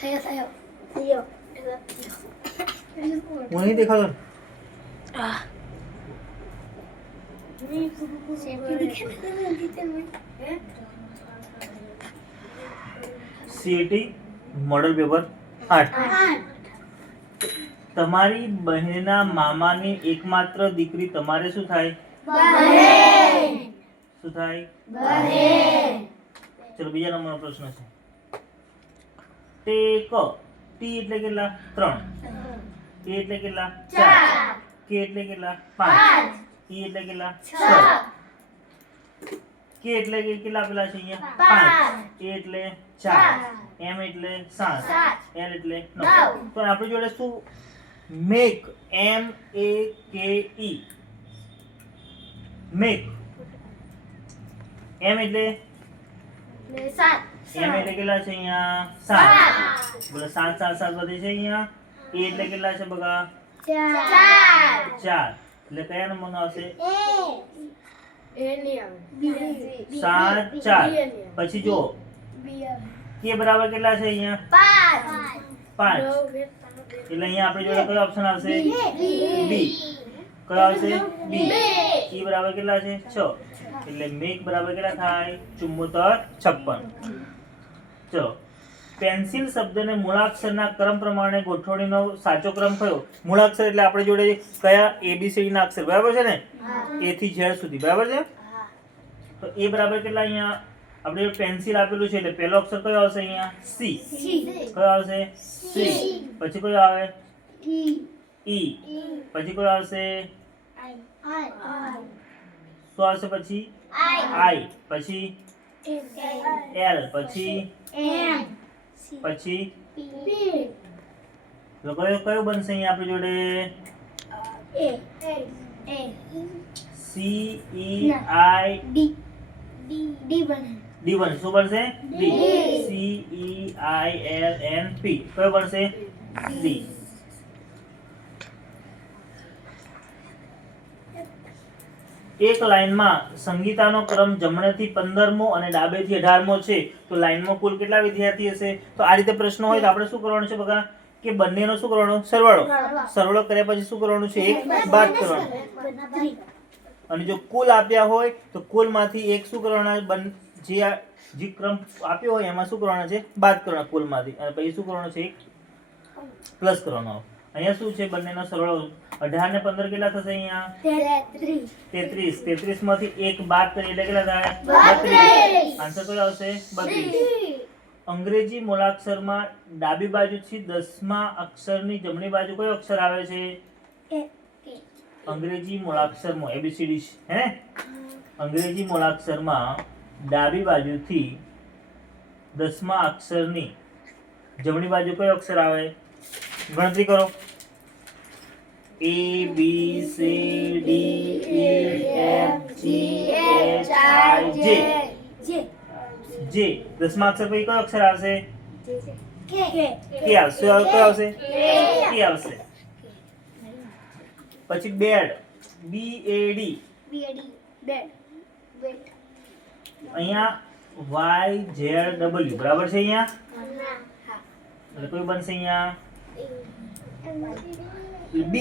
થયો હું નહીં દેખાતો સીઈટી મોડલ પેપર 8 તમારી બહેનના મામાની એકમાત્ર દીકરી તમારે શું થાય? શું થાય? ચલો બીજા નંબરનો પ્રશ્ન છે. ટેક ટી એટલે કેટલા? 3. એ એટલે કેટલા? 4. કે એટલે કેટલા? 5. ઈ એટલે કેટલા? 6. કે એટલે કેટલા આપેલા છે અહીંયા? 5. એ એટલે 4. એમ એટલે 7. એલ એટલે 9. તો આપણી જોડે શું મેક MEK મેક એમ એટલે એમ એટલે કેટલા છે અહીંયા? 7. બોલો 7 7 7 વધે છે અહીંયા. એ એટલે કેટલા છે બગા? 4. એટલે કયા નંબરનો આવશે? 7 4. પછી જો કે બરાબર કેટલા છે અહીંયા? 5. એટલે અહીંયા આપણે જોડે કયો ઓપ્શન આવશે? બી. કયો આવશે? બી. ઈ બરાબર કેટલા છે? 6. એટલે મેક બરાબર કેટલા થાય? 74 56. ચલો પેન્સિલ શબ્દને મૂળાક્ષરના ક્રમ પ્રમાણે ગોઠવણીનો સાચો ક્રમ કયો? મૂળાક્ષર એટલે આપણે જોડે કયા ABCD ના અક્ષર બરાબર છે ને? A થી Z સુધી બરાબર છે. તો એ બરાબર કેટલા અહીંયા આપણે પેન્સિલ આપેલું છે એટલે પહેલો અક્ષર કયો આવશે અહીંયા? C. કયો આવશે? C. પછી કયો આવે? E. પછી કયો આવશે? શું આવશે પછી? I. પછી L. પછી પછી તો કયો બનશે અહીંયા આપણી જોડે? D બનશે. શું બનશે? D. CEILNP. કયો બનશે? D. એક લાઈનમાં સંગીતાનો ક્રમ જમણેથી 15મો અને ડાબેથી 18મો છે તો લાઈનમાં કુલ કેટલા વિદ્યાર્થી હશે? તો આ રીતે પ્રશ્ન હોય તો આપણે શું કરવાનું છે બગા? કે બંનેનો શું કરવાનો? સરવાળો કર્યા પછી શું કરવાનું છે? એક બાદ કરવાનો. અને જો કુલ આપ્યા હોય તો કુલમાંથી એક શું કરવાના? જે ક્રમ આપ્યો હોય એમાં શું કરવાના છે? બાદ કરવાના કુલમાંથી. અને પછી શું કરવાનું છે? એક પ્લસ કરવાનો. અહીંયા શું છે? બંનેનો સરવાળો 18 ને 15 કેટલા થશે અહીંયા? 33. 33 માંથી એક બાદ કરીએ એટલે કેટલા થાય? 32. આન્સર કયો આવશે? 32. અંગ્રેજી મૂળાક્ષરમાં ડાબી બાજુથી 10મા અક્ષરની જમણી બાજુ કયો અક્ષર આવે છે? અંગ્રેજી મૂળાક્ષરમાં ABCD હે? અંગ્રેજી મૂળાક્ષરમાં ડાબી બાજુથી 10મા અક્ષરની જમણી બાજુ કયો અક્ષર આવે? ગણતરી કરો. A B C D E F G H I J. J 10મા અક્ષર પછી કયો અક્ષર આવશે? K આવશે. કયો આવશે? K આવશે. પછી બેડ BAD. અહીંયા YZW બરાબર છે અહીંયા? એટલે કોઈ બનશે અહીંયા B.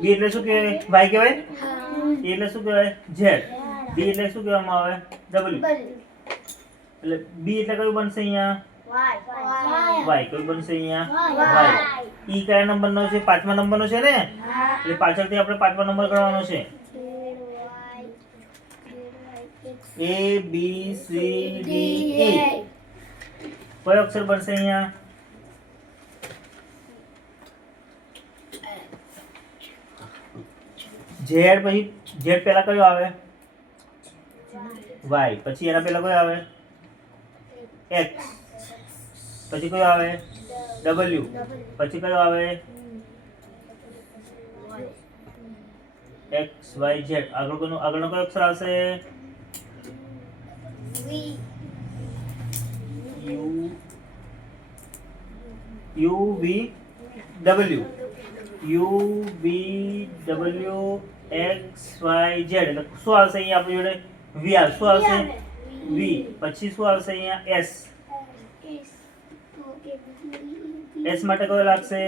B એટલે શું કહેવાય? Y કહેવાય. A એટલે શું કહેવાય? Z. D એટલે શું કહેવામાં આવે? W. એટલે B એટલે કયું બનશે અહીંયા? Y. કયું બનશે અહીંયા? Y. E કયા નંબરનો છે? 5મા નંબરનો છે ને? એટલે પાછળથી આપણે 5મા નંબર ગણવાનો છે. A B C D E. કયો અક્ષર બનશે અહીંયા? Z. પછી Z પહેલા કયો આવે? Y. પછી એના પહેલા કયો આવે? X. પછી કયો આવે? W. પછી કયો આવે? X Y Z. આગળનો કયો અક્ષર આવશે? U V W. U V W X Y Z. એટલે શું આવશે અહીંયા આપણી જોડે? V આવશે. શું આવશે? V. પછી શું આવશે અહીંયા? S. એસ માટે કયો લાગશે?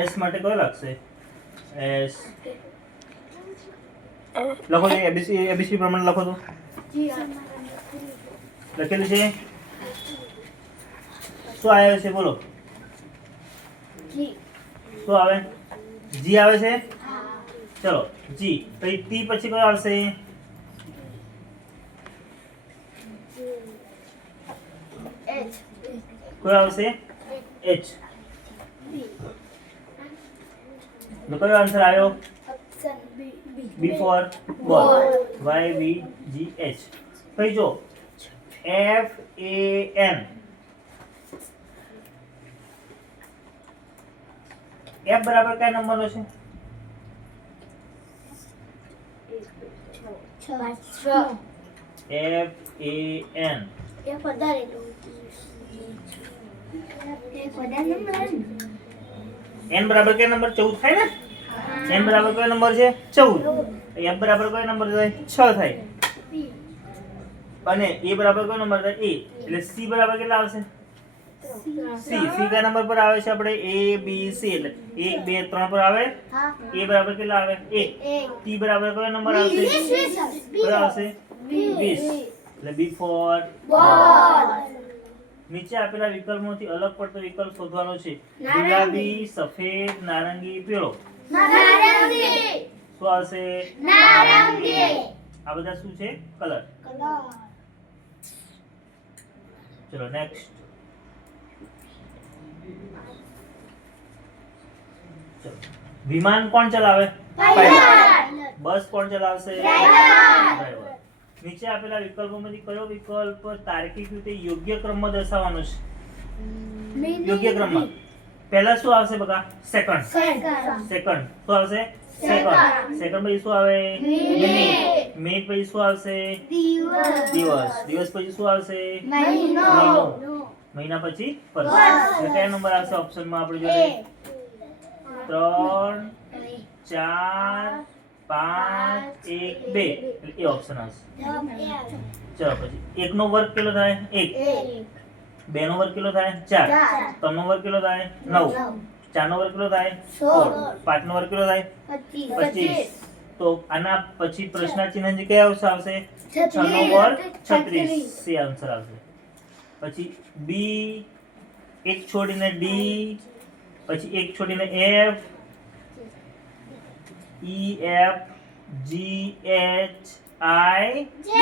એસ માટે કયો લાગશે? એસ લખો તો એબીસી પ્રમાણે લખો તો. લખેલું છે. શું આવે છે બોલો? શું આવે? જી આવે છે. ચલો જી. પછી ટી પછી કયો આવશે? કયો આવશે? એચ. તો કયો આન્સર આવ્યો? B for ball. Y B G H. પછી જો એફ એ એન. એફ બરાબર કયા નંબરનો છે? 6. F A N. એન બરાબર કયો નંબર? 14 થાય ને? એન બરાબર કયો નંબર છે? 14. એફ બરાબર કયો નંબર થાય? 6 થાય. અને એ બરાબર કયો નંબર થાય? એ. એટલે સી બરાબર કેટલા આવશે? સી. સી કયા નંબર પર આવે છે આપણે? એ બી સી. એટલે 1 2 3 પર આવે. એ બરાબર કેટલા આવે? 1. ટી બરાબર કયો નંબર આવશે? કયો આવશે? 20. એટલે બી ફોર બોલ. નીચે આપેલા વિકલ્પોમાંથી અલગ પડતો વિકલ્પ શોધવાનો છે. ગુલાબી, સફેદ, નારંગી, પીળો. શું આવશે? આ બધા શું છે? કલર. ચલો નેક્સ્ટ. ચલો વિમાન કોણ ચલાવે? બસ કોણ ચલાવશે? ડ્રાઈવર. નીચે આપેલા વિકલ્પોમાંથી કયો વિકલ્પ તાર્કિક રીતે યોગ્ય ક્રમમાં દર્શાવવાનો છે? યોગ્ય ક્રમમાં પહેલા શું આવશે બકા? સેકન્ડ. સેકન્ડ શું આવશે? સેકન્ડ. સેકન્ડ પછી શું આવે? મિનિટ. મિનિટ પછી શું આવશે? દિવસ. દિવસ પછી શું આવશે? મહિનો. મહિના પછી વર્ષ. એટલે કયા નંબર આવશે ઓપ્શનમાં આપણી જોડે? 3 4 5 1 2. એટલે એ ઓપ્શન આવશે. ચલો પછી 1 નો વર્ગ કેટલો થાય? 1. 2 નો વર્ગ કેટલો થાય? 4. 3 નો વર્ગ કેટલો થાય? 9. 4 નો વર્ગ કેટલો થાય? 16. 5 નો વર્ગ કેટલો થાય? 25. તો આના પછી પ્રશ્ન ચિહ્ન જે કયા આવશે? 6 નો વર્ગ 36. સી આન્સર આવશે. પછી બી, એક છોડીને ડી, પછી એક છોડીને F, E F G H I J.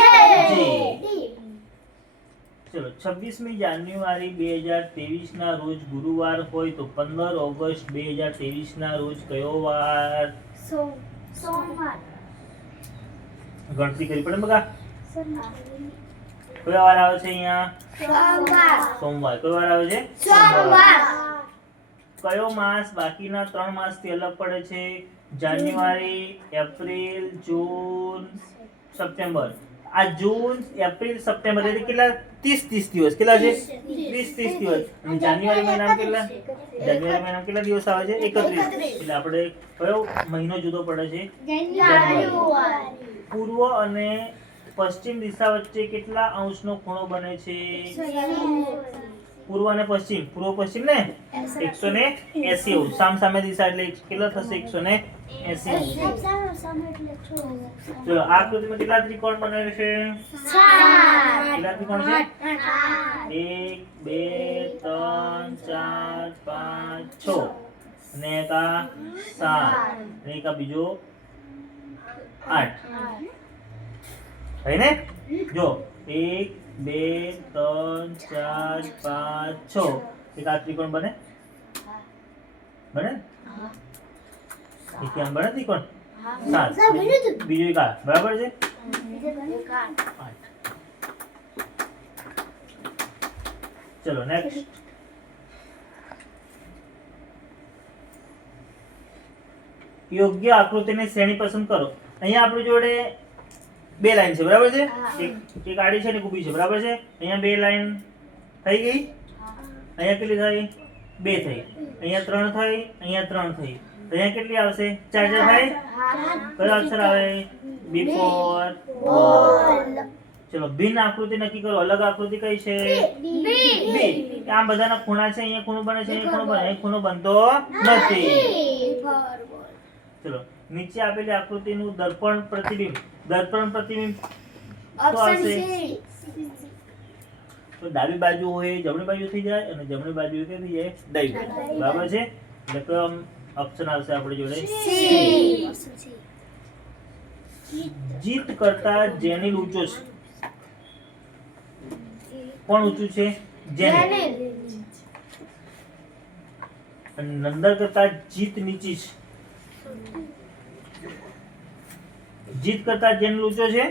ચલો 26મી જાન્યુઆરી 2023 ના રોજ ગુરુવાર હોય તો 15 ઓગસ્ટ 2023 ના રોજ કયો વાર? સોમવાર. ગણતરી કરી પડે બગા. કયો વાર આવે છે અહીંયા? સોમવાર. સોમવાર. કયો વાર આવે છે? સોમવાર. કયો માસ બાકીના 3 માસથી અલગ પડે છે? જાન્યુઆરી, એપ્રિલ, જૂન, સપ્ટેમ્બર. આ જૂન, એપ્રિલ, સપ્ટેમ્બર એટલે કેટલા? 30 દિવસ. કેટલા છે? 30 દિવસ. અને જાન્યુઆરી મહિનામાં કેટલા? જાન્યુઆરી મહિનામાં કેટલા દિવસ આવે છે? 31. એટલે આપણે કયો મહિનો જુદો પડે છે? જાન્યુઆરી. પૂર્વ અને પશ્ચિમ દિશા વચ્ચે કેટલા અંશનો ખૂણો બને છે? પૂર્વ અને પશ્ચિમ. પૂર્વ પશ્ચિમ ને 180 અંશ. સામ સામે દિશા એટલે કેટલા થશે? 180 અંશ. ચલો આ આકૃતિમાં કેટલા ત્રિકોણ બને છે? 7. કેટલા ત્રિકોણ છે? 1 2 3 4 5 6. અને એક આ 7. અને એક આ બીજો 8. થઈ ને? જો 1 2 3 4 5 6 એક આ ત્રિકોણ બને બને એક આમ બને ત્રિકોણ 7 બીજું એક આ બરાબર છે 8 ચલો નેક્સ્ટ યોગ્ય આકૃતિની શ્રેણી પસંદ કરો અહીંયા આપણી જોડે બે લાઈન છે બરાબર છે એક આડી છે ને એક ઊભી છે બરાબર છે અહીંયા બે લાઈન થઈ ગઈ અહીંયા કેટલી થઈ બે થઈ અહીંયા ત્રણ થઈ અહીંયા ત્રણ થઈ અહીંયા કેટલી આવશે ચાર ચાર થાય કયો અક્ષર આવે બી4 ચલો ભિન્ન આકૃતિ નક્કી કરો અલગ આકૃતિ કઈ છે બી આમ બધાના ખૂણા છે અહીંયા ખૂણો બને છે અહીંયા ખૂણો બને અહીં ખૂણો બનતો નથી ચલો નીચે આપેલી આકૃતિનું દર્પણ પ્રતિબિંબ શું આવશે તો ડાબી બાજુ હોય જમણી બાજુ થઈ જાય અને જમણી બાજુ કે થઈ જાય ડાબી બાજુ બરાબર છે એટલે કયો ઓપ્શન આવશે આપણી જોડે જીત કરતા જેનિલ ઊંચો છે કોણ ઊંચું છે જેનિલ અને નંદર કરતા જીત નીચી છે જીત કરતા જેનિલ ઊંચો છે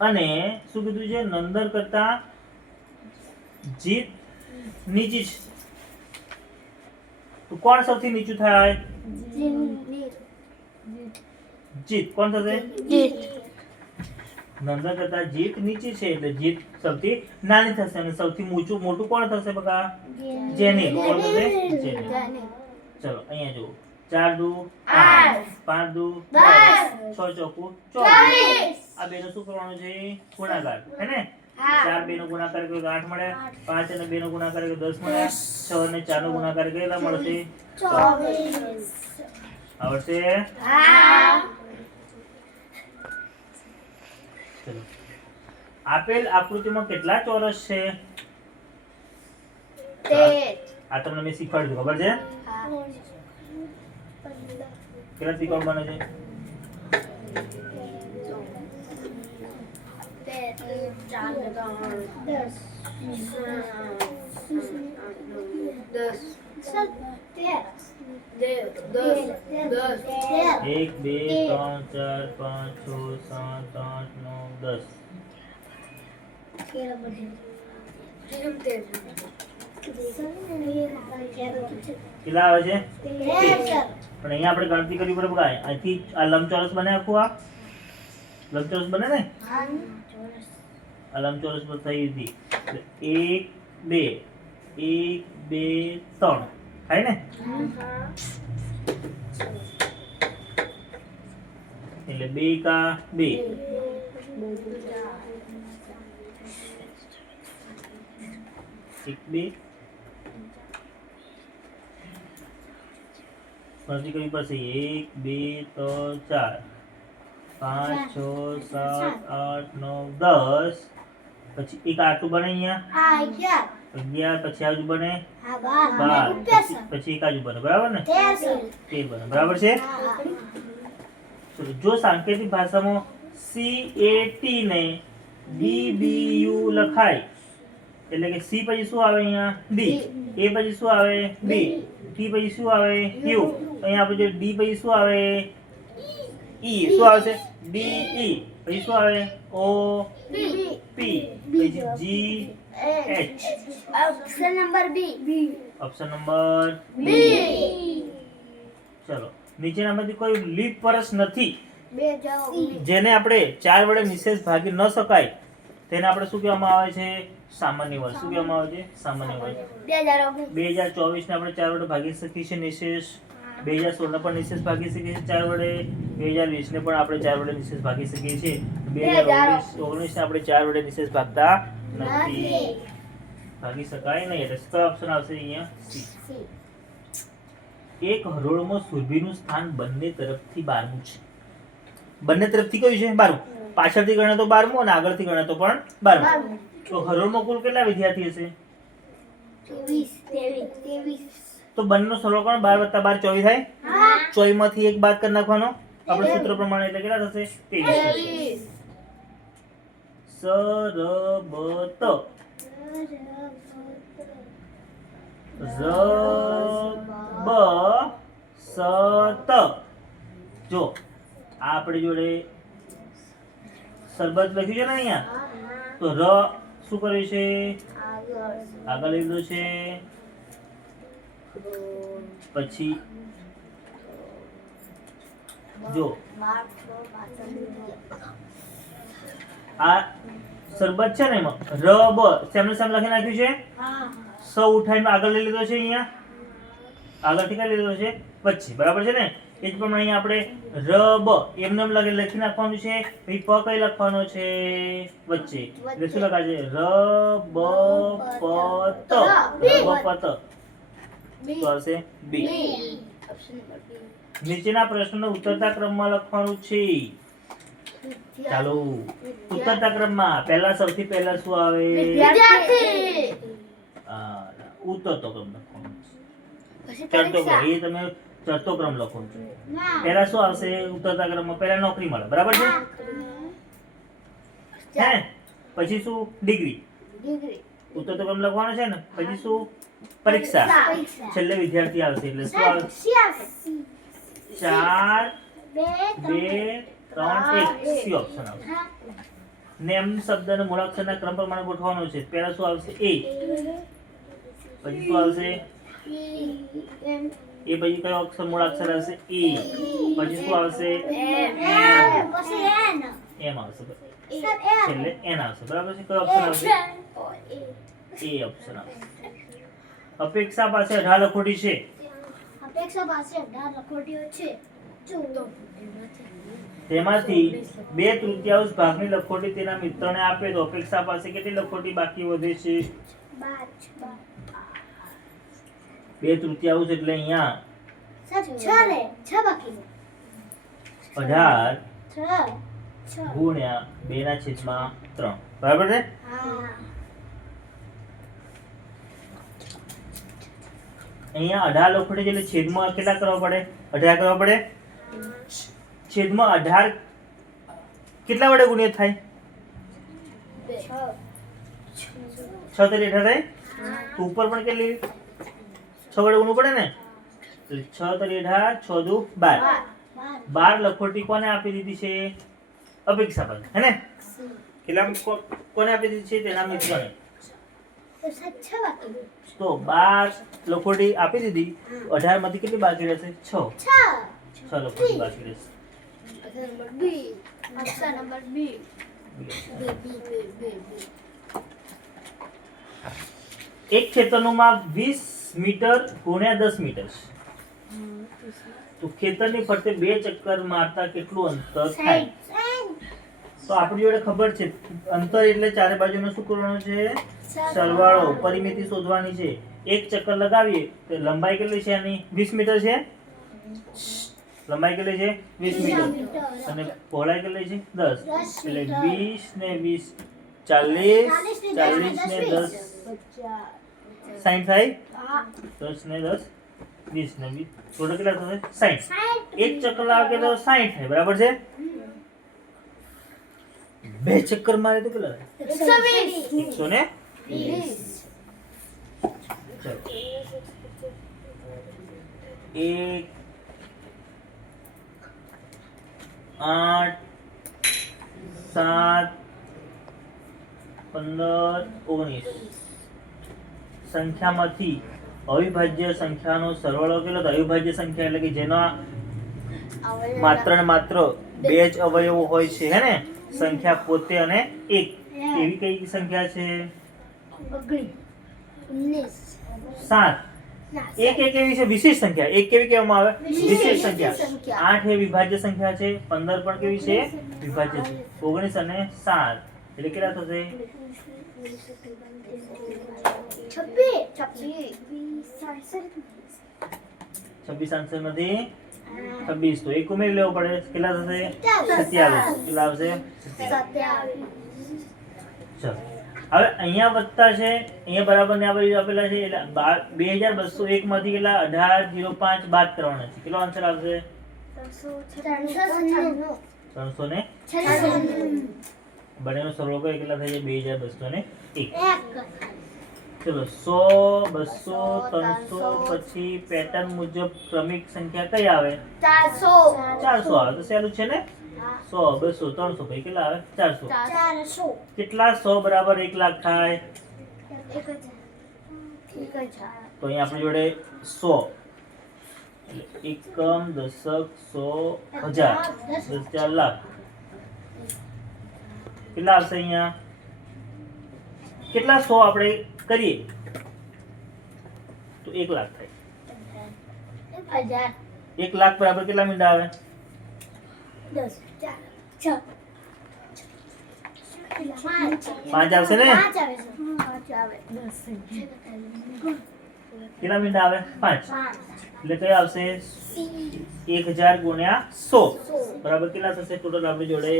અને શું કીધું છે નંદર કરતા જીત નીચી છે તો કોણ સૌથી નીચું થાય જીત કોણ થશે નંદર કરતા જીત નીચી છે એટલે જીત સૌથી નાની થશે અને સૌથી મોટું કોણ થશે બકા જેનિલ કોણ થશે જેનિલ ચલો અહીંયા જુઓ 4 દુ 8 5 દુ 10 6 ચોકુ 24 આ બેનો શું કરવાનું છે ગુણાકાર હે ને 4 બેનો ગુણાકાર કર્યો તો 8 મળે 5 અને 2 નો ગુણાકાર કર્યો 10 મળે 6 અને 4 નો ગુણાકાર કેટલા મળશે 24 આવડશે ચલો આપેલ આકૃતિમાં કેટલા ચોરસ છે 13 આ તમને મેં શીખવાડ્યું ખબર છે કેટલા ત્રિકોણ બને છે 1 2 3 4 5 6 7 8 9 10 કેટલા આવે છે પણ અહીંયા આપણે ગણતરી કરવી પડે બગા અહીંથી આ લંબચોરસ બને આખું આ લંબચોરસ બને ને આ લંબચોરસ પર થઈ હતી 1 2 1 2 3 થાય ને એટલે 2 કા 2 1 2 ગણતરી કરવી પડશે 1 2 3 4 5 6 7 8 9 10 પછી એક આટલું બને અહીંયા 11 પછી આજુ બને 12 પછી એક આજુ બને બરાબર ને 13 બને બરાબર છે જો સાંકેતિક ભાષામાં CAT ને DBU લખાય એટલે કે C પછી શું આવે અહીંયા D A પછી શું આવે B T પછી શું આવે U અહીંયા આપણે D પછી શું આવે E શું આવશે DE પછી શું આવે O P પછી G H option number B option number B ચલો નીચેનામાંથી કોઈ લીપ વર્ષ નથી જેને આપણે 4 વડે નિશેષ ભાગી ન શકાય તેને આપણે શું કહેવામાં આવે છે સામાન્ય વર્ષ શું કહેવામાં આવે છે સામાન્ય વર્ષ 2024 ને આપણે 4 વડે ભાગી શકીએ છીએ નિશેષ 2016 ને પણ નિશેષ ભાગી શકીએ છીએ 4 વડે 2020 ને પણ આપણે 4 વડે નિશેષ ભાગી શકીએ છીએ 2019 ને આપણે 4 વડે નિશેષ ભાગતા નથી ભાગી શકાય નહીં એટલે કયો ઓપ્શન આવશે અહીંયા સી એક હરોળમાં સુરભીનું સ્થાન બંને તરફથી 12મું છે બંને તરફથી કયું છે 12મું પાછળથી ગણે તો 12મું અને આગળથી ગણે તો પણ 12મું તો હરોળમાં કુલ કેટલા વિદ્યાર્થી હશે 23 તો બંનેનો સરવાળો 12 + 12 24 થાય 24 માંથી એક બાદ કરી નાખવાનો આપણે સૂત્ર પ્રમાણે એટલે કેટલા થશે 23 સરબત રબસત જો આ આપણી જોડે સરબત લખ્યું છે ને અહીંયા તો ર શું કર્યું છે આગળ લીધું છે પછી જો આ સરબત છે ને એમાં ર બ સેમને સેમ લખી નાખ્યું છે સ ઉઠાઈને આગળ લઈ લીધો છે અહીંયા આગળથી કઈ લીધો છે વચ્ચે બરાબર છે ને એ જ પ્રમાણે અહીંયા આપણે ર બ એમને એમ લખી નાખવાનું છે પછી પ કઈ લખવાનો છે વચ્ચે એટલે શું લખાય છે ર બ પ ત રબપત તો આવશે બી નીચેના પ્રશ્નોને ઉતરતા ક્રમમાં લખવાનું છે ચાલો ઉતરતા ક્રમમાં પહેલા સૌથી પહેલા શું આવે ઉતરતો ક્રમ લખવાનો ચડતો ક્રમ એ તમે ચડતો ક્રમ લખો છો પહેલા શું આવશે ઉતરતા ક્રમમાં પહેલા નોકરી મળે બરાબર છે હે પછી શું ડિગ્રી ઉતરતો ક્રમ લખવાનો છે ને પછી શું પરીક્ષા છેલ્લે વિદ્યાર્થી આવશે એટલે શું આવશે 4 2 3 1 સી ઓપ્શન આવશે નેમ શબ્દને મૂળાક્ષરના ક્રમ પ્રમાણે ગોઠવવાનો છે પહેલા શું આવશે એ પછી શું આવશે એ પછી કયો અક્ષર મૂળાક્ષર આવશે એ પછી શું આવશે એમ આવશે છેલ્લે એન આવશે બરાબર છે કયો અક્ષર આવશે એ ઓપ્શન આવશે અપેક્ષા પાસે 18 લખોટી છે અપેક્ષા પાસે 18 લખોટીઓ છે તેમાંથી 2/3 ભાગની લખોટી તેના મિત્રને આપે તો અપેક્ષા પાસે કેટલી લખોટી બાકી વધે છે 2/3 એટલે અહીંયા 6 બાકી 18 ગુણ્યા 2/3 બરાબર છે અહીંયા 18 લખોટી એટલે છેદમાં કેટલા કરવા પડે 18 કરવા પડે છેદમાં 18 કેટલા વડે ગુણ્યા થાય 6 તરી 18 થાય તો ઉપર પણ કેટલી 6 વડે ગુણવું પડે ને એટલે 6 તરી 18 6 દુ 12 12 લખોટી કોને આપી દીધી છે અપેક્ષા પર હે ને કેટલા કોને આપી દીધી છે તેના મિત્રને તો 12 લખોટી આપી દીધી 18 માંથી કેટલી બાકી રહેશે 6 લખોટી બાકી રહેશે એક ખેતરનું માપ 20 મીટર ગુણ્યા 10 મીટર છે તો ખેતરની ફરતે 2 ચક્કર મારતા કેટલું અંતર થાય તો આપણી જોડે ખબર છે અંતર એટલે ચારે બાજુનો શું કરવાનો છે સરવાળો પરિમિતિ શોધવાની છે એક ચક્કર લગાવીએ તો લંબાઈ કેટલી છે આની 20 મીટર છે લંબાઈ કેટલી છે 20 મીટર અને પહોળાઈ કેટલી છે 10 એટલે 20 ને 20 40 40 ને 10 60 થાય 10 ને 10 20 ને 20 ટોટલ કેટલા થશે 60 એક ચક્કર લાગે તો 60 થાય બરાબર છે બે ચક્કર મારે તો કેટલા થાય 120 ચલો 1 8 7 15 19 સંખ્યામાંથી અવિભાજ્ય સંખ્યાનો સરવાળો કેટલો થાય અવિભાજ્ય સંખ્યા એટલે કે જેનો માત્ર ને માત્ર બે જ અવયવો હોય છે હે ને સંખ્યા પોતે અને એક એવી કઈ સંખ્યા છે 7 એક એવી છે વિશેષ સંખ્યા એક કેવી કહેવામાં આવે વિશેષ સંખ્યા 8 એ વિભાજ્ય સંખ્યા છે 15 પણ કેવી છે વિભાજ્ય છે 19 અને 7 એટલે કેટલા થશે 26 આન્સર માંથી 26 તો એક ઉમેરી લેવો પડે કેટલા થશે 27 કેટલા આવશે 27 ચલો હવે અહીંયા વધતા છે અહીંયા બરાબર ને આ બાજુ આપેલા છે એટલે 2201 માંથી કેટલા 1805 બાદ કરવાના છે કેટલો આન્સર આવશે 396 બંનેનો સરવાળો કરો કેટલા થાય છે 2201. એક ચલો 100 200 300 પછી પેટર્ન મુજબ ક્રમિક સંખ્યા કઈ આવે? 400 આવે. તો સહેલું છે ને, 100 200 300 પછી કેટલા આવે? 400. 400 કેટલા 100 બરાબર 1 લાખ થાય? 1000 તો અહીંયા આપણી જોડે 100 એટલે એકમ દશક 100 હજાર 10,000 લાખ કેટલા આવશે? અહીંયા કેટલા 100 આપણે કરીએ તો 1 લાખ થાય. 1 લાખ બરાબર કેટલા મીંડા આવે? 10 4 પાંચ આવશે ને? 5 આવે કેટલા મીંડા આવે? 5. એટલે કઈ આવશે? 1000 ગુણ્યા 100 બરાબર કેટલા થશે ટોટલ આપણી જોડે?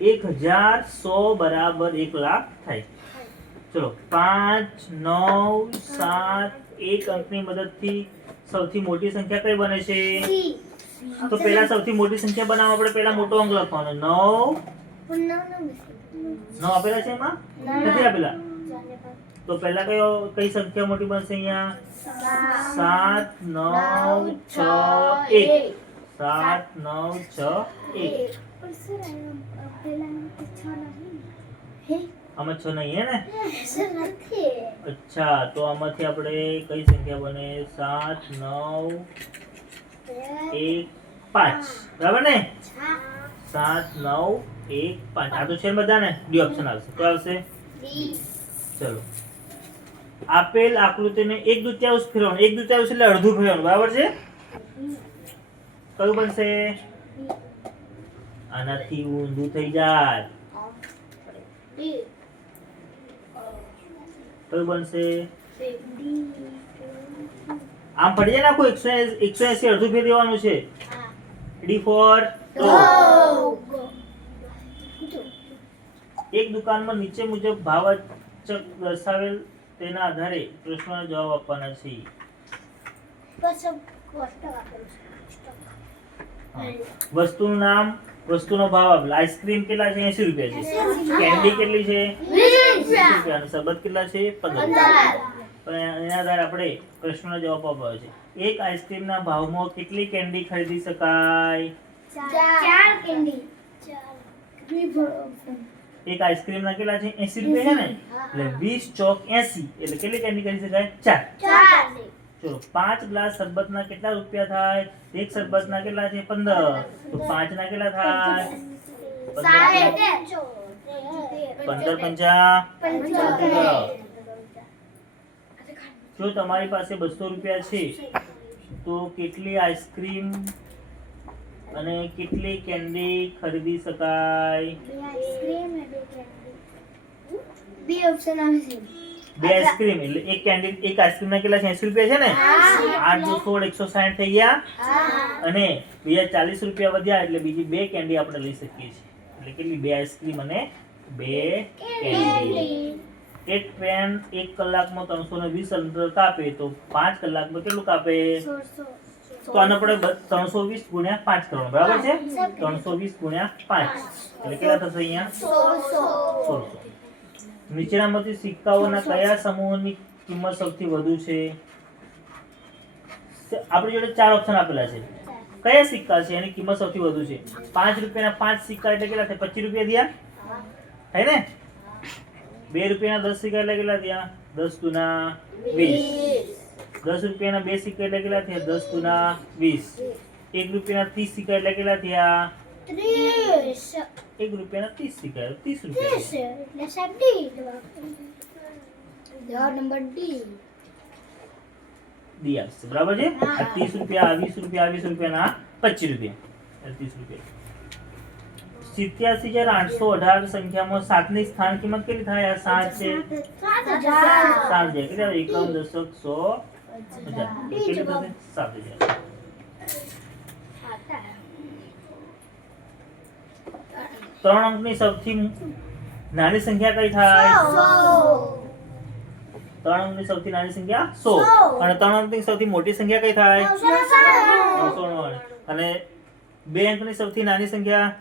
1000 બરાબર 1 લાખ થાય. ચલો 5 9 7 એક અંકની મદદથી સૌથી મોટી સંખ્યા કઈ બને છે? તો પહેલા સૌથી મોટી સંખ્યા બનાવવા આપણે પહેલા મોટો અંક લખવાનો 9 આપેલા છે એમાં નથી આપેલા તો પહેલા કઈ સંખ્યા મોટી બનશે? અહીંયા 7 9 6 1 આમાં 6 નહીં હે ને? અચ્છા તો આમાંથી આપણે કઈ સંખ્યા બને? 7 9 1 5 બરાબર ને? 7 9 1 5 આ તો છે ને બધા ને? ડી ઓપ્શન આવશે. તો આવશે ચલો આપેલ આકૃતિને 1/2 ફેરવવાનું. 1/2 એટલે અડધું ફેરવવાનું બરાબર છે? કયું બનશે? આનાથી ઊંધું થઈ જાય. કયું બનશે? આમ પડી જાય ને આખું 180 અડધું ફેર દેવાનું છે. ડી ફોર એક દુકાનમાં નીચે મુજબ ભાવચક દર્શાવેલ તેના આધારે પ્રશ્નનો જવાબ આપવાના છે. વસ્તુનું નામ, વસ્તુનો ભાવ આપેલો. આઈસ્ક્રીમ કેટલા છે? 80 રૂપિયા છે. કેન્ડી કેટલી છે? 20 રૂપિયા. અને શરબત કેટલા છે? 15. પણ એના આધારે આપણે પ્રશ્નનો જવાબ આપવાનો છે. એક આઈસ્ક્રીમના ભાવમાં કેટલી કેન્ડી ખરીદી શકાય? 4 કેન્ડી. એક આઈસ્ક્રીમના કેટલા છે? 80 રૂપિયા છે ને? એટલે 20 ચોક 80 એટલે કેટલી કેન્ડી ખરીદી શકાય? 4. ચલો 5 ગ્લાસ શરબતના કેટલા રૂપિયા થાય? એક શરબતના કેટલા છે? 15. તો 5 ના કેટલા થાય? 15 જો તમારી પાસે 200 રૂપિયા છે તો કેટલી આઈસ્ક્રીમ અને કેટલી કેન્ડી ખરીદી શકાય? બે ઓપ્શન આવે છે. 2 આઈસ્ક્રીમ એટલે એક કેન્ડી એક આઈસ્ક્રીમના કેટલા છે? 80 રૂપિયા છે ને? 8 × 16 160 થઈ ગયા અને બીજા 40 રૂપિયા વધ્યા એટલે બીજી 2 કેન્ડી આપણે લઈ શકીએ છીએ. એટલે કેટલી? 2 આઈસ્ક્રીમ અને 2 કેન્ડી. એક ટ્રેન 1 કલાકમાં 320 અંતર કાપે તો 5 કલાકમાં કેટલું કાપે? તો આને આપણે 320 ગુણ્યા 5 કરવાનું બરાબર છે? 320 ગુણ્યા 5 એટલે કેટલા થશે? અહીંયા 1600. નીચેનામાંથી સિક્કાઓના કયા સમૂહની કિંમત સૌથી વધુ છે? આપણી જોડે 4 ઓપ્શન આપેલા છે. કયા સિક્કા છે એની કિંમત સૌથી વધુ છે? 5 રૂપિયાના 5 સિક્કા એટલે કેટલા થાય? 25 રૂપિયા થયા હે ને? 2 રૂપિયાના 10 સિક્કા એટલે કેટલા થયા? 10 દુના 20. 10 રૂપિયાના 2 સિક્કા એટલે કેટલા થયા? 10 દુના 20. 1 રૂપિયાના 30 સિક્કા એટલે કેટલા થયા? 30. 1 રૂપિયાના 30 સિક્કા 30 રૂપિયા. એટલે સાહેબ ડી. જવાબ નંબર ડી. ડી આવશે બરાબર છે? આ 30 રૂપિયા, 20 રૂપિયા, 20 રૂપિયાના 25 રૂપિયા 30 રૂપિયા. 87,818 સંખ્યામાં 7 ની સ્થાન કિંમત કેટલી થાય? આ 7 છે. 7 છે કેટલા? એકમ દશક 100 હજાર કેટલી થશે? 7,000. ત્રણ અંકની સૌથી નાની સંખ્યા કઈ થાય? 3 અંકની સૌથી નાની સંખ્યા 100 અને 3 અંકની સૌથી મોટી સંખ્યા કઈ થાય? 999. અને 2 અંકની સૌથી નાની સંખ્યા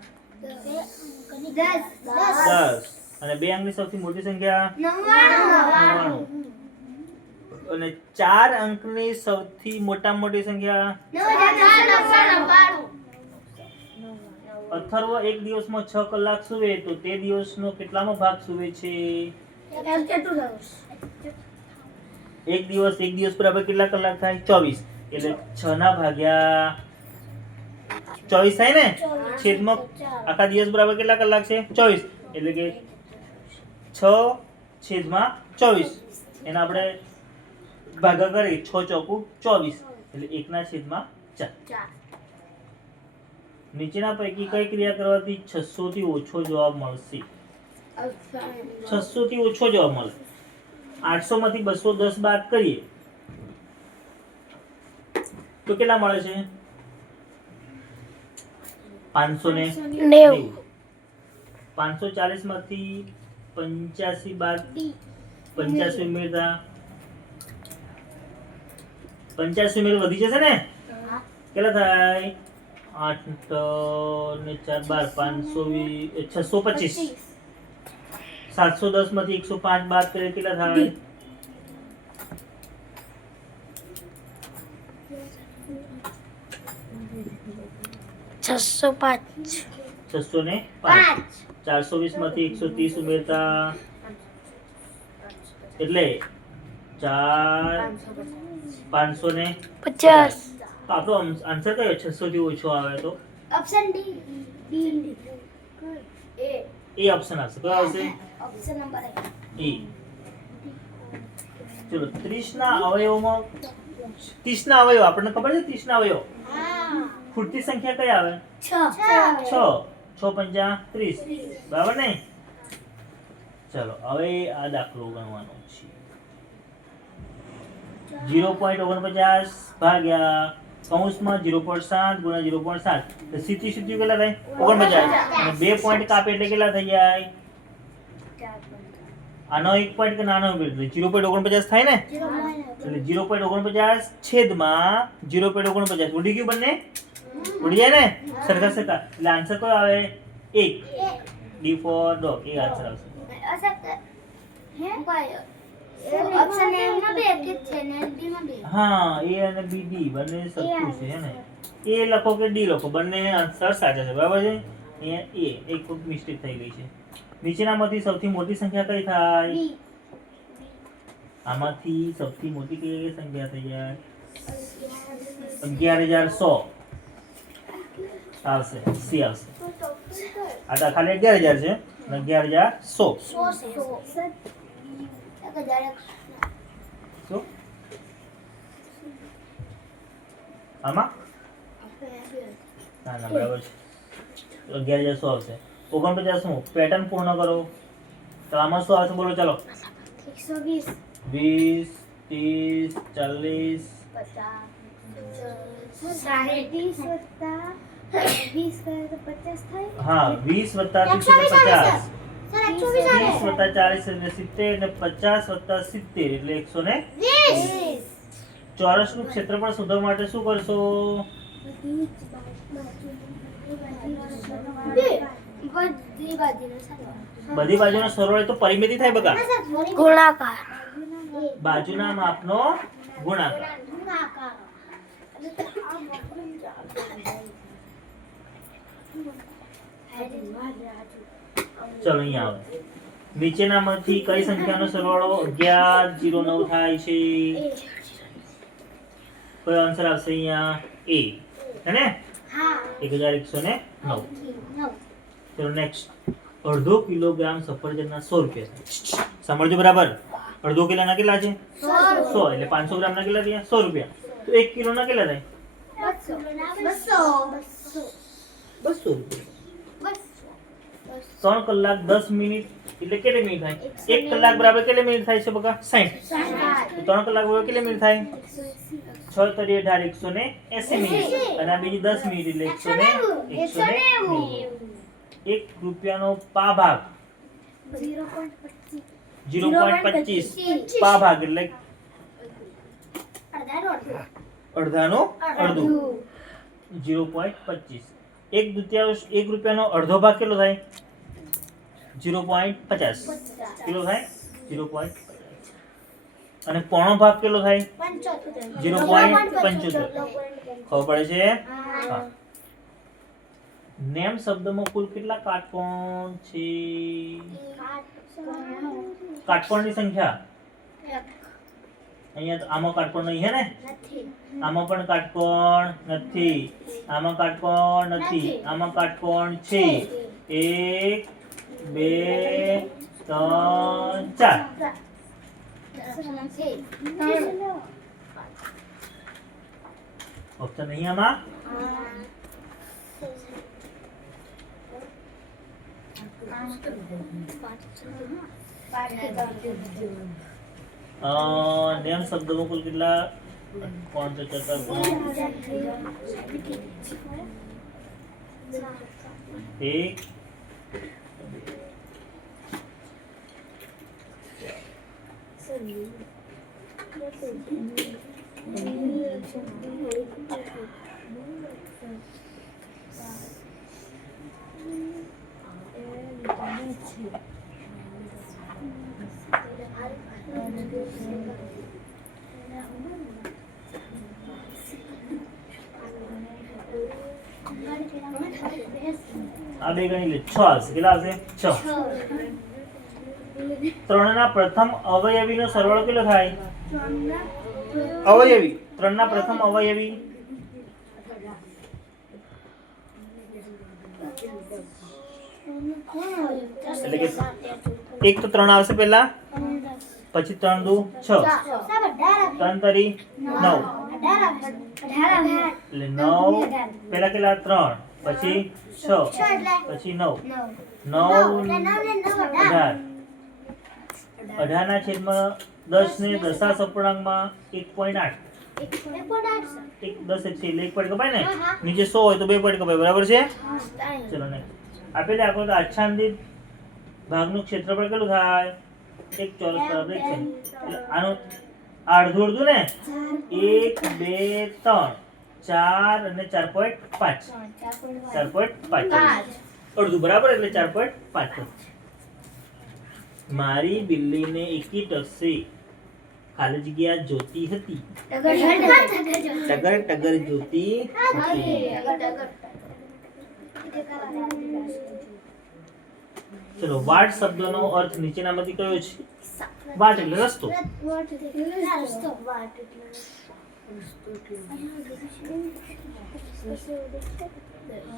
10 10 અને 2 અંકની સૌથી મોટી સંખ્યા 99 અને 4 અંકની સૌથી મોટામાં મોટી સંખ્યા 99 અથર્વ એક દિવસમાં 6 કલાક સૂવે તો તે દિવસનો કેટલામો ભાગ સૂવે છે? એક દિવસ બરાબર કેટલા કલાક થાય? 24. એટલે 6 ના ભાગ્યા 24 થાય ને, છેદમાં આખા દિવસ બરાબર કેટલા કલાક છે? 24. એટલે કે 6/24 એના આપણે ભાગા કરીએ 6 ચોકુ 24 એટલે 1/4. નીચેના પૈકી કઈ ક્રિયા કરવાથી 600 થી ઓછો જવાબ મળશે? 600 થી ઓછો જવાબ મળે. 800 માંથી 210 બાદ કરીએ તો કેટલા મળે છે? 590. 540 માંથી 85 બાદ 85 ઉમેરતા 85 ઉમેર વધી જશે ને? કેટલા થાય? 8 ને 4 12 520 625. 710 માંથી 105 બાદ કરીએ કેટલા થાય? 605. 605. 420 માંથી 130 ઉમેરતા એટલે 550. આપણો આન્સર કયો? 600 થી ઓછો આવે તો ઓપ્શન ડી. એ ઓપ્શન આવશે. કયો આવશે? ઓપ્શન નંબર એ. ચલો 30 ના અવયવોમાં 30 ના અવયવ આપણને ખબર છે? 30 ના અવયવ ખૂટતી સંખ્યા કઈ આવે? 6. 6 પંચા 30. બરાબર ને? ચલો હવે આ દાખલો ગણવાનો છે. 0.49 ભાગ્યા કૌંસમાં 0.7 ગુણ્યા 0.7 તો સીધી કેટલા થાય? 49. અને 2 પોઈન્ટ કાપે એટલે કેટલા થઈ જાય? આનો એક પોઈન્ટ કે નાનો એટલે 0.49 થાય ને? એટલે 0.49 છેદમાં 0.49 ઉડી ગયું બંને? ઉડી જાય ને? સરખા સરખા. એટલે આન્સર કયો આવે? 1. D for dog. A answer આવશે. ઓપ્શન એ માં બે કે છે ને ડી માં બે. હા, A અને B D બંને સરખું છે હે ને? A લખો કે D લખો બંને આન્સર સાચા છે. બરાબર છે? અહીંયા A એક મિસ્ટેક થઈ ગઈ છે. નીચેનામાંથી સૌથી મોટી સંખ્યા કઈ થાય? આમાંથી સૌથી મોટી કઈ સંખ્યા થઈ જાય? 11100 આવશે. C આવશે. આ તો ખાલી 11000 છે અને 11100. શું? આમાં ના બરાબર છે. 11100 આવશે. 49 શું? પેટર્ન પૂર્ણ કરો તો આમાં શું આવશે? બોલો ચાલો. 120 20 30 40 20 કરે તો 50 થાય. હા 20 વત્તા 30 એટલે 50. 20 વત્તા 40 એટલે 70 અને 50 વત્તા 70 એટલે 120. ચોરસનું ક્ષેત્રફળ શોધવા માટે શું કરશો? બધી બાજુનો સરવાળો તો પરિમિતિ થાય બકા. ગુણાકાર. બાજુના માપનો ગુણાકાર. ચલો અહીંયા આવે. નીચેનામાંથી કઈ સંખ્યાનો સરવાળો 1109 થાય છે? કયો આન્સર આવશે અહીંયા? A. હે ને? 1109. ચલો નેક્સ્ટ. અડધો કિલોગ્રામ સફરજનના 100 રૂપિયા થાય. સમજજો બરાબર. અડધો કિલોના કેટલા છે? 100. એટલે 500 ગ્રામના કેટલા થયા? 100 રૂપિયા. તો 1 કિલોના કેટલા થાય? 200 રૂપિયા. 3 કલાક 10 મિનિટ એટલે કેટલી મિનિટ થાય? 1 કલાક બરાબર કેટલી મિનિટ થાય છે બકા? 60. તો 3 કલાક બરાબર કેટલી મિનિટ થાય? 6 તરી 18 180 મિનિટ. અને આ બીજી 10 મિનિટ એટલે 190. 1 રૂપિયાનો પા ભાગ 0.25 પા ભાગ એટલે અડધાનો અડધું 0.25. 1/2 રૂપિયાનો અડધો ભાગ કેટલો થાય? 0.50 કેટલો થાય? 0.50. અને પોણો ભાગ કેટલો થાય? 0.75. ખબર પડે છે? હા. નેમ શબ્દમાં કુલ કેટલા કાટકોણ છે? કાટકોણની સંખ્યા અહીંયા તો આમાં કાટકોણ નહીં હે ને? આમાં પણ કાટકોણ નથી, આમાં કાટકોણ નથી, આમાં કાટકોણ છે. 1 2 3 4 ઓપ્શન નહીં આમાં. નેમ શબ્દમાં કુલ કેટલા કોણ છે? એક આ બે ગણી લે 6 આવશે. કેટલા આવશે? 6. 3 ના પ્રથમ અવયવીનો સરવાળો કેટલો થાય? અવયવી 3 ના પ્રથમ અવયવી એટલે કે એક તો 3 આવશે પહેલા, પછી 3 દુ 6, 3 તરી 9 એટલે 9 પહેલા કેટલા? 3 પછી 6 પછી 9 9 18 ના છેદમાં 10 ને દશાંશ અપૂર્ણાંકમાં 1.8 એક 10 છે એટલે 1 પોઈન્ટ કપાય ને. નીચે 100 હોય તો 2 પોઈન્ટ કપાય. બરાબર છે? ચલો ને આપેલી આકૃતિ આચ્છાદિત ભાગનું ક્ષેત્રફળ કેટલું થાય? એક ચોરસ બરાબર છે. એટલે આનું અડધું અડધું ને 1 2 3 4 અને 4.5 અડધું બરાબર એટલે 4.5. મારી બિલ્લીને એકી ટકશે ખાલી જગ્યા જોતી હતી. ટગર ટગર જોતી હતી. ચલો વાટ શબ્દનો અર્થ નીચેનામાંથી કયો છે? વાટ એટલે રસ્તો.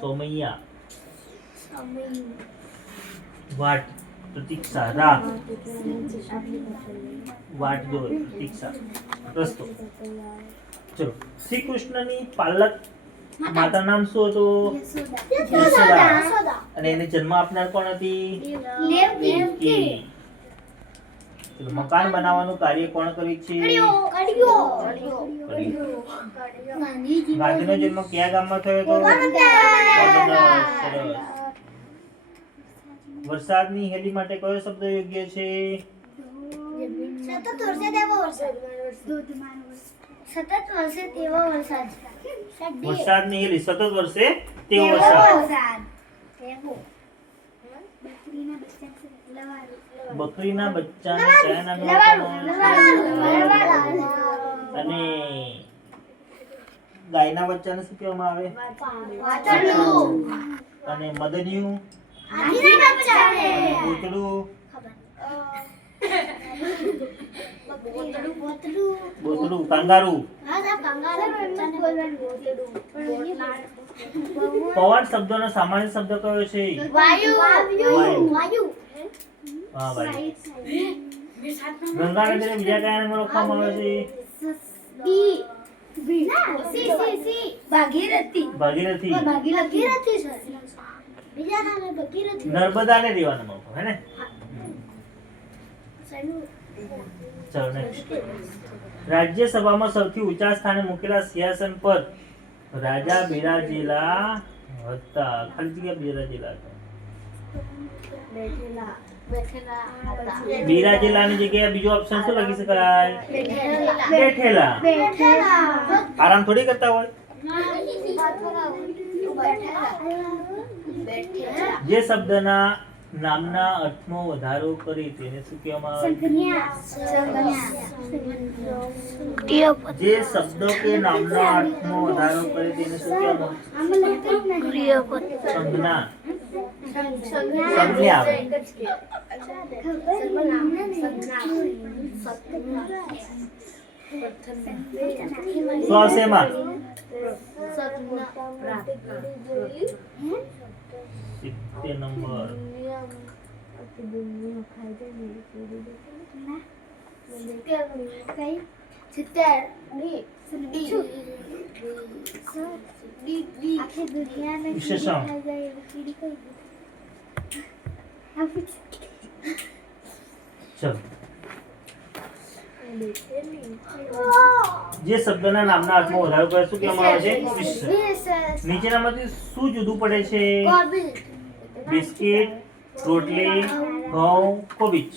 સોમૈયા વાટ પ્રતીક્ષા રાહ વાટ જો પ્રતીક્ષા રસ્તો. ચલો શ્રી કૃષ્ણની પાલક માતા નામ શું હતું? યશોદા. અને એને જન્મ આપનાર કોણ હતી? દેવકી. ચલો મકાન બનાવવાનું કાર્ય કોણ કર્યું છે? ગાંધીનો જન્મ કયા ગામમાં થયો હતો? સરસ. વરસાદની હેલી માટે કયો શબ્દ યોગ્ય છે? વરસાદની હેલી સતત વરસે તેવો વરસાદ. બકરીના બચ્ચાને કયા નામે ઓળખવામાં અને ગાયના બચ્ચાને શું કહેવામાં આવે? અને મદનિયું બોતડું કાંગારૂ. પવન શબ્દનો સામાન્ય શબ્દ કયો છે? વાયુ. હા ભાઈ. ગંગા નદીને બીજા કયા નામે ઓળખવામાં આવે છે? ભાગીરથી. નર્મદાને દેવાનું મળતું હે ને. ચલો નેક્સ્ટ. રાજ્યસભામાં સૌથી ઊંચા સ્થાને મૂકેલા સિંહાસન પર રાજા બિરાજેલા હતા. ખાલી જગ્યા બિરાજેલા હતા. બિરાજેલાની જગ્યાએ બીજો ઓપ્શન શું લખી શકાય? બેઠેલા. આરામ થોડી કરતા હોય. જે શબ્દના નામના અર્થમાં વધારો કરે તેને શું કહેવામાં આવે? જે શબ્દો કે નામના અર્થમાં વધારો કરે તેને શું કહેવામાં આવે? સંજ્ઞા. સંજ્ઞા આવે. શું આવશે એમાં? 70 નંબર. વિશેષણ. ચલો. જે શબ્દના નામના અર્થમાં વધારો કરે શું કહેવામાં આવે છે? વિશેષણ. નીચેનામાંથી શું જુદું પડે છે? બિસ્કિટ, રોટલી, ઘઉં, કોબીજ.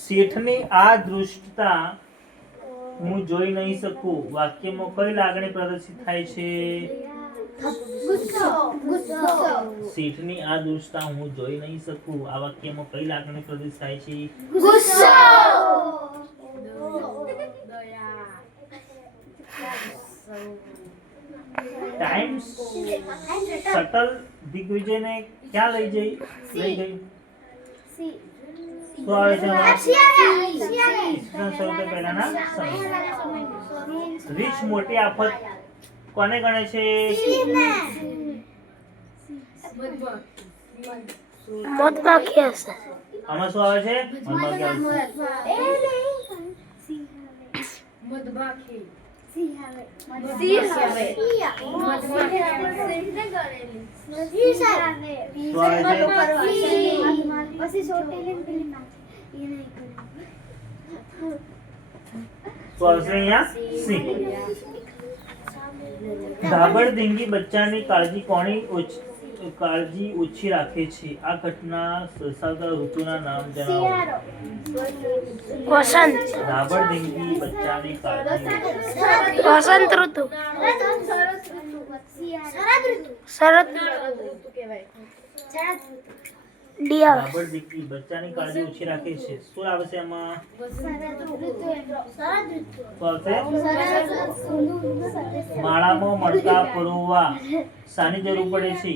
શેઠની આ દૃષ્ટતા હું જોઈ નહીં શકું વાક્યમાં કઈ લાગણી પ્રદર્શિત થાય છે? શેઠની આ દૃષ્ટતા હું જોઈ નહીં શકું આ વાક્યમાં કઈ લાગણી પ્રદર્શિત થાય છે? ટાઈમ શટલ દિગ્વિજયને ક્યાં લઈ ગઈ? શું આવે છે? સૌથી પહેલાના સમય. રીછ મોટી આફત કોને ગણે છે? મધમાખી હશે. આમાં શું આવે છે? મધમાખી આવે છે. ધાબળ ઢીંગી બચ્ચાની કાળજી ઓછી રાખે છે. આ ઘટના સર્જાતા ઋતુના નામ જણાવો. વસંત. ધાબળ ઢીંગી બચ્ચાની કાળજી. વસંત ઋતુ. શરદ. દિયાળ. ધાબળ ઢીંગી બચ્ચાની કાળજી ઓછી રાખે છે. શું આવે છે એમાં? માળામાં મણકા પરોવવા શાની જરૂર પડે છે?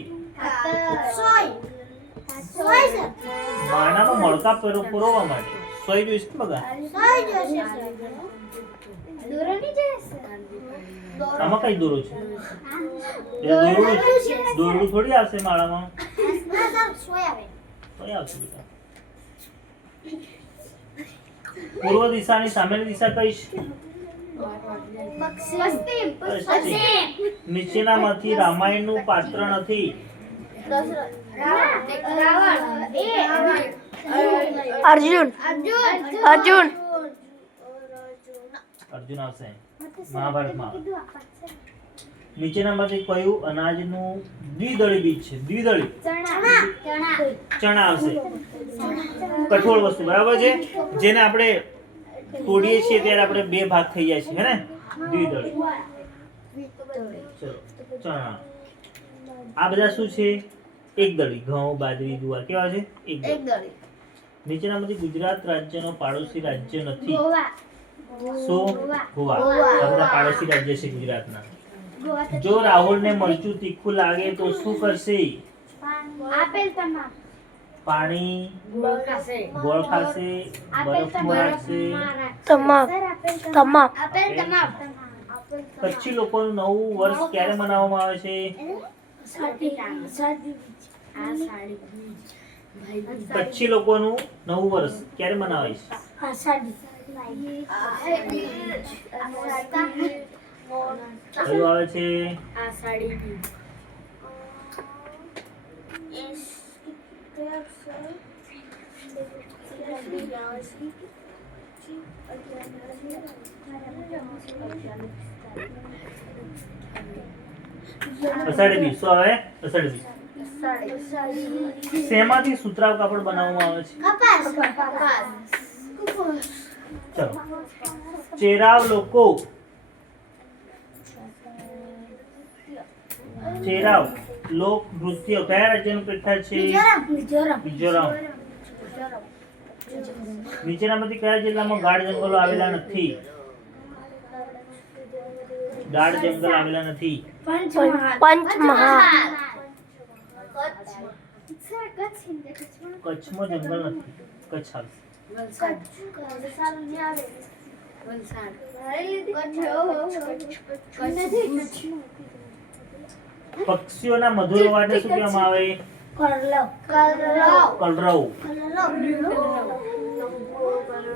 માળામાં મણકા પરોવવા માટે સોય જોઈશે ને બગા? આમાં કઈ દોરો છે? દોરડું થોડી આવશે માળામાં. સોય આવશે બેટા. પૂર્વ દિશાની સામેની દિશા કઈ છે? નીચેનામાંથી રામાયણનું પાત્ર નથી. અર્જુન. અર્જુન આવશે મહાભારતમાં. નીચેનામાંથી કયું અનાજનું દ્વિદળી બીજ છે? દ્વિદળી ચણા આવશે. કઠોળ વસ્તુ બરાબર છે. જેને આપણે તોડીએ છીએ ત્યારે આપણે બે ભાગ થઈ જાય છે હે ને? દ્વિદળી. ચલો ચણા. આ બધા શું છે? એક દળી. ઘઉં, બાજરી, જુવાર કેવા છે? એક દળી. નીચેનામાંથી ગુજરાત રાજ્યનો પાડોશી રાજ્ય નથી. શું? ગોવા. આ બધા પાડોશી રાજ્ય છે ગુજરાતના. જો રાહુલને મરચું તીખું લાગે તો શું કરશે? પાણી, ગોળ ખાશે, બરફમાં રાખશે. તમામ. કચ્છી લોકોનું નવું વર્ષ ક્યારે મનાવવામાં આવે છે? કચ્છી લોકોનું નવું વર્ષ ક્યારે મનાવાય છે? કયું આવે છે? અષાઢી બીજ. શું આવે? અષાઢી બીજ. શેમાંથી સુતરાઉ કાપડ બનાવવામાં આવે છે? ચલો. ચેરાવ લોકો ચેરાવ લોક નૃત્ય કયા રાજ્યનું પ્રખ્યાત છે? મિઝોરમ. નીચેનામાંથી કયા જિલ્લામાં ગાઢ જંગલો આવેલા નથી? ગાઢ જંગલ આવેલા નથી. પંચમહાલ. કચ્છમાં જંગલ નથી. કચ્છ હાલ. પક્ષીઓના મધુર અવાજને શું કહેવામાં આવે? કલરવ.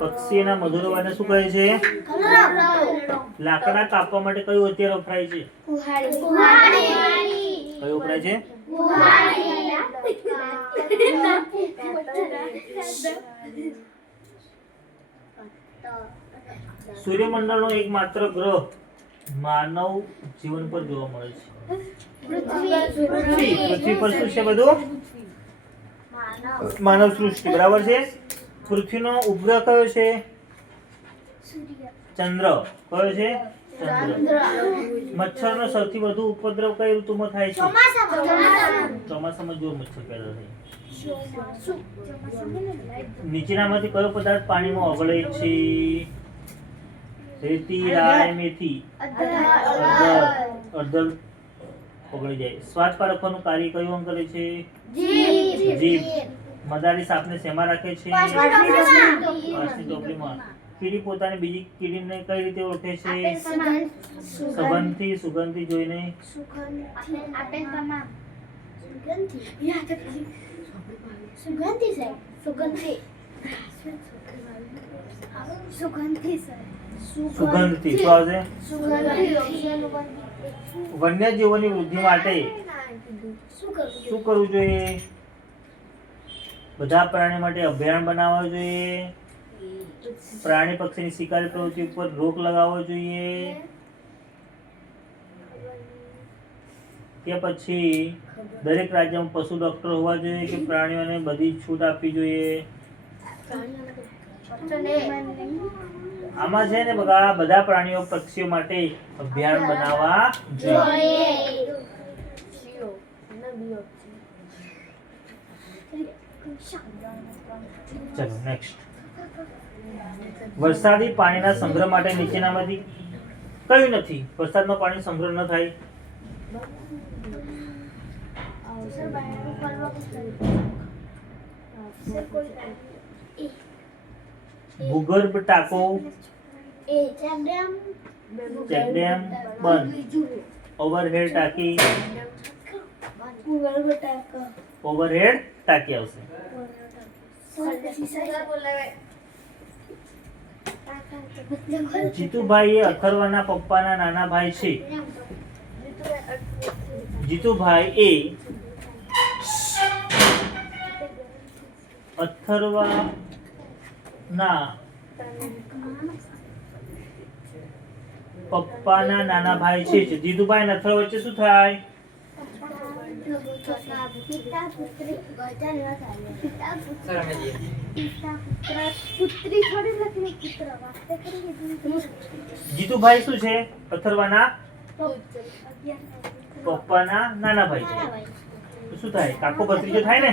પક્ષીઓના મધુર અવાજને શું કહે છે? લાકડા કાપવા માટે કયું હથિયાર વપરાય છે? કયું વપરાય છે? સૂર્યમંડળનો એકમાત્ર ગ્રહ માનવ જીવન પર જોવા મળે છે. પૃથ્વી પર શું છે બધું? માનવ સૃષ્ટિ. બરાબર છે. પૃથ્વીનો ઉપગ્રહ કયો છે? ચંદ્ર. કયો છે? ચંદ્ર. મચ્છરનો સૌથી વધુ ઉપદ્રવ કઈ ઋતુમાં થાય છે? ચોમાસામાં જોર મચ્છર પેદા થાય. નીચેનામાંથી કયો પદાર્થ પાણીમાં ઓગળે છે? રેતી, રાઈ, મેથી. અડધર ઓગળી જાય. સ્વાદ પારખવાનું કાર્ય કયું અંગ કરે છે? જીભ. મદારી સાપને શેમાં રાખે છે? કાચની ટોપલીમાં. કીડી પોતાની બીજી કીડીને કઈ રીતે ઓળખે છે? સુગંધથી. સુગંધથી જોઈને. સુગંધથી. શું આવશે? વન્યજીવોની વૃદ્ધિ માટે શું કરવું જોઈએ? બધા પ્રાણીઓ માટે અભયારણ્ય બનાવવા જોઈએ. પ્રાણી પક્ષીની શિકારી પ્રવૃત્તિ ઉપર રોક લગાવવો જોઈએ. કે પછી દરેક રાજ્યમાં પશુ ડોક્ટર હોવા જોઈએ કે પ્રાણીઓને બધી છૂટ આપવી જોઈએ? આમાં છે ને બધા પ્રાણીઓ પક્ષીઓ માટે અભયારણ્ય બનાવવા જોઈએ. ચલો નેક્સ્ટ. વરસાદી પાણીના સંગ્રહ માટે નીચેનામાંથી કયું નથી? વરસાદમાં પાણી સંગ્રહ ન થાય. ભૂગર્ભ ટાંકો, ચેકડેમ, બંધ. ઓવરહેડ ટાંકી. ઓવરહેડ ટાંકી આવશે. જીતુભાઈ એ અથર્વના પપ્પાના નાના ભાઈ છે. જીતુભાઈ એ અથર્વના પપ્પાના નાના ભાઈ છે. જીતુભાઈ અને અથર્વ વચ્ચે શું થાય? જીતુભાઈ શું છે? અથર્વના પપ્પાના નાના ભાઈ છે. શું થાય? કાકો ભત્રીજો થાય ને?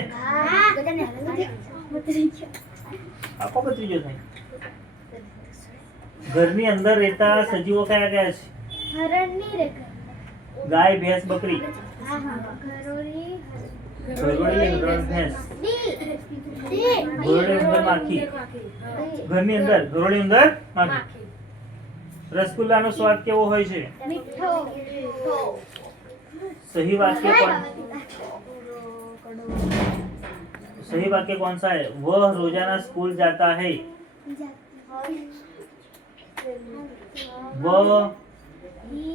કાકો ભત્રીજો થાય. ઘરની અંદર રહેતા સજીવો કયા કયા છે? ગાય, ભેંસ, બકરી. ઘરોડી, હરણ, ભેંસ. ઘરોડી, ઉંદર, માખી. ઘરની અંદર ઘરોડી, ઉંદર, માખી. रसगुल्ला નો સ્વાદ કેવો હોય છે? મીઠો. सही वाक्य कौन सा है? वह रोजाना स्कूल जाता है. वह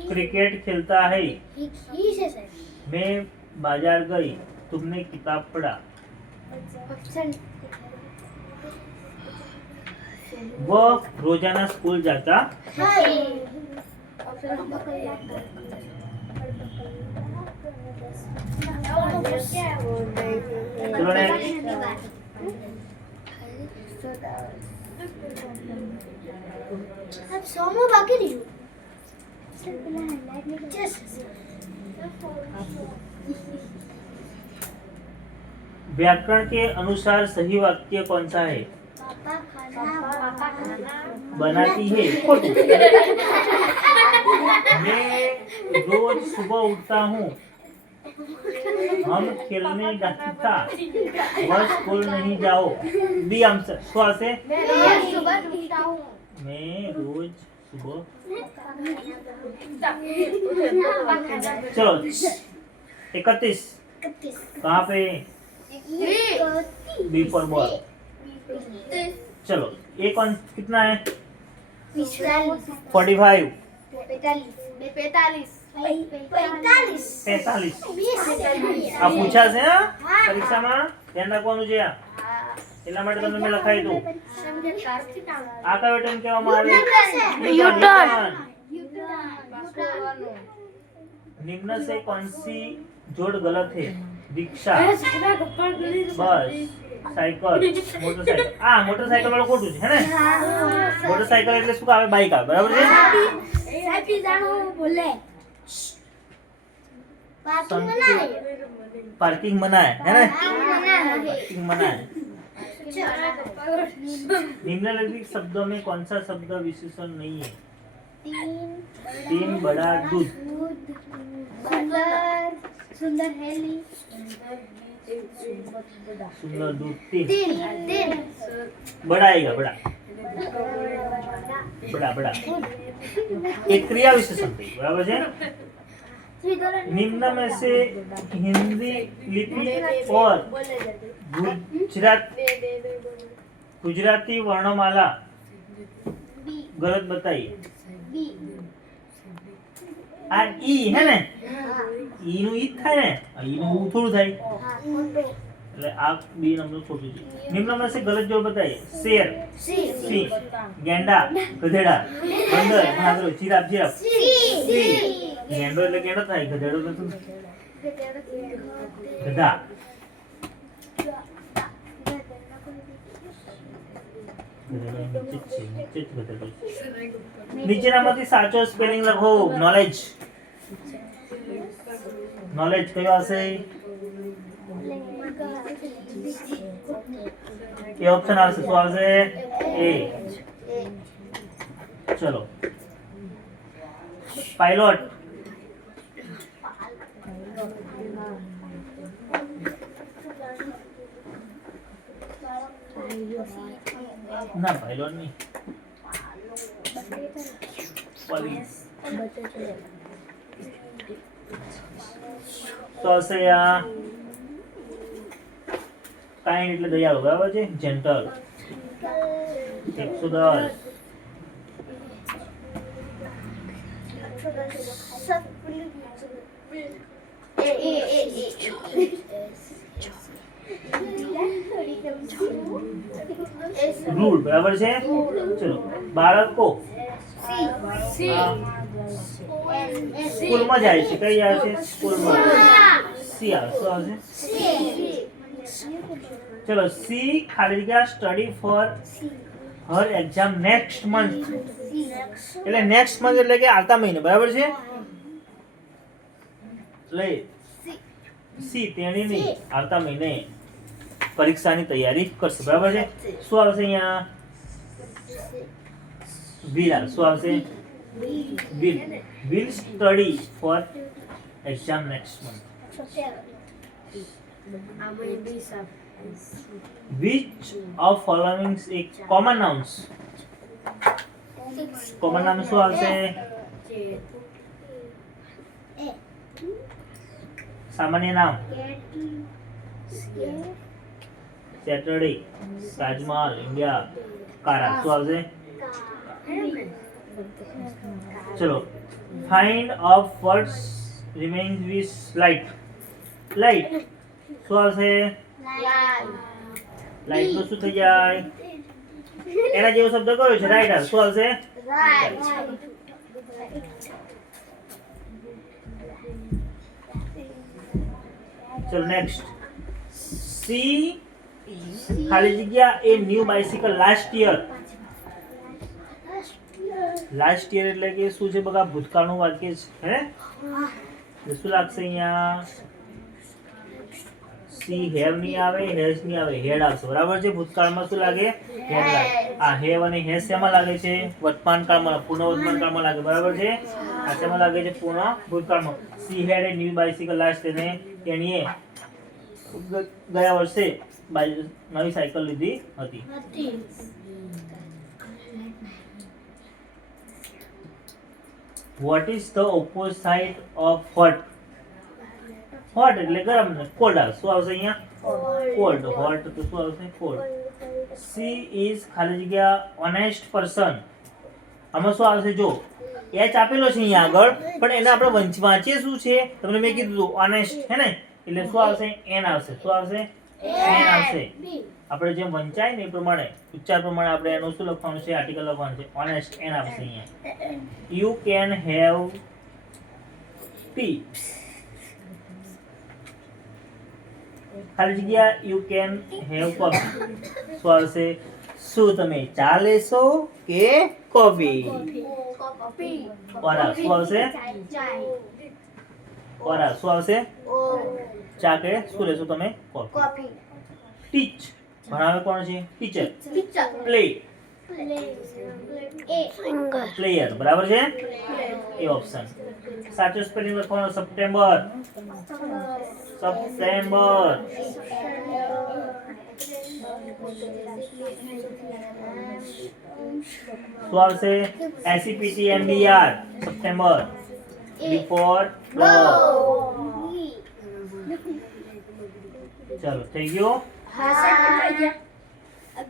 क्रिकेट खेलता है. मैं बाजार गई. तुमने किताब पढ़ा. वह रोजाना स्कूल जाता है. चलो अब सोमो बाकी नहीं व्याकरण के अनुसार सही वाक्य कौन सा है? बनाती है। मैं रोज सुबह उठता हूँ, हम खेलने जाता था, वह स्कूल नहीं जाओ। B answer. स्वा से मैं रोज सुबह 31 कहाँ पे? B for ball. चलो ये कौन कितना है? 45 45 આ પૂછા છે હા પરીક્ષામાં ધ્યાન રાખવાનું છે આ એટલા માટે તમને મેં લખાઈ દઉં આ કયો ટર્મ કહેવામાં આવે? निम्न से कौन सी जोड़ गलत है? रिक्शा, बस, साइकिल, मोटरसाइकिल। मोटरसाइकिल वाળું ખોટું છે હે ને? મોટરસાइकिल એટલે શું આવે? બાઈક આવે, બરાબર છે? पार्किंग मना है ना? पार्किंग मना है। निम्नलिखित शब्दों में कौन सा शब्द विशेषण नहीं है? 3 बड़ा दूध, सुंदर हेली, सुंदर दूध। 3 बड़ा आएगा, बड़ा बड़ा बड़ा एक क्रिया विशेषण बराबर है। निम्न में से हिंदी लिपि और गुजराती वर्णमाला गलत बताइए। आ ई है ने? ई નું ઈ થાય ને? ઈ નું ઊ થોડું થાય એટલે આ બી નંબર ખોટું છે। નિમ્ન में से गलत जोड़ बताइए। शेर, सिंह, गेंडा, गधेड़ा, बंदर, भागरो, जिराफ, जिराफ। गेंडो એટલે કેડો થાય, ગધેડો એટલે શું? ગધા। નીચેનામાંથી સાચો સ્પેલિંગ લખો। નોલેજ, નોલેજ કયો હશે? એ ઓપ્શન આવશે, શું આવશે? એ। ચલો પાયલોટ, ના પાયલોટ નહીં, પોલીસ। તો હશે આ કાઇન્ડ એટલે દયાળુ, બરાબર છે? જેન્ટલ 110। रूल बराबर છે। ચલો બાળકો સ્કૂલમાં જાય છે, કઈ આવે છે? સ્કૂલમાં સી આવે, શું આવશે? ચલો સી ખાલી જગ્યા study for her exam next month, એટલે નેક્સ્ટ મંથ એટલે કે આવતા મહિને, બરાબર છે? લે સી તેણી નહીં, આવતા મહિને પરીક્ષાની તૈયારી કરશે, બરાબર છે? શું આવશે અહીંયા? will આવે, શું આવશે? will study for exam next month. Which of following is common nouns? common noun શું આવશે? સામાન્ય નામ સેટરડે, તાજમહલ, ઇન્ડિયા, કારા, શું આવશે? ચલો find of words remains with light, light શું આવશે? લાઇટ નો શું થઈ જાય? એના જેવો શબ્દ કયો છે? રાઇટર, શું આવશે? ચલો નેક્સ્ટ સી ખાલી જગ્યા a new bicycle last year, last year એટલે કે શું છે બગા? ભૂતકાળનું વાક્ય છે હે? એટલે શું લાગશે અહીંયા? સી હેવ નહીં આવે, હેઝ નહીં આવે, હેડ આવશે. બરાબર છે. ભૂતકાળમાં શું લાગે? હેડ લાગે. આ હેવ અને હેઝ શેમાં લાગે છે? વર્તમાન કાળમાં, પૂર્ણ વર્તમાન કાળમાં લાગે. બરાબર છે. આ શેમાં લાગે છે? પૂર્ણ ભૂતકાળમાં. She had A new bicycle last, તેણીએ ગયા વર્ષે નવી સાયકલ લીધી હતી. What is the opposite of hot? Hot એટલે ગરમ ને કોલ્ડ આવે. શું આવશે અહીંયા? કોલ્ડ. હોટ તો શું આવશે? કોલ્ડ. સી ઇઝ ખાલી જગ્યા ઓનેસ્ટ પર્સન. આમાં શું આવશે? જો એચ આપેલો છે અહીંયા આગળ, પણ એને આપણે વાંચીએ શું છે? તમને મેં કીધું ઓનેસ્ટ હે ને, એટલે શું આવશે? એન આવશે. શું આવશે? એન આવશે. આપણે જેમ વંચાય ને એ પ્રમાણે ઉચ્ચાર પ્રમાણે આપણે એનું શું લખવાનું છે? આર્ટિકલ લખવાનું છે. ઓનેસ્ટ એન આવશે અહીંયા. You can have T. ખાલી જગ્યા યુ કેન હેવ કોફી. શું આવશે? શું તમે ચા લેશો કે કોફી? ઓરા. શું આવશે? ઓરા. શું આવશે? ચા કે શું લેશો તમે? કોફી. ટીચ. ભણાવે કોણ છે? ટીચર. પ્લે. પ્લેયર. બરાબર છે. એ ઓપ્શન સાચો. સ્પેલિંગ લખવાનો સપ્ટેમ્બર. સપ્ટેમ્બર. શું આવશે? SEPTMBR. સપ્ટેમ્બર. બિફોર ચલો થઈ ગયો.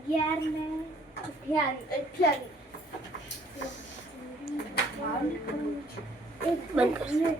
11 ને 28. બંધ કર.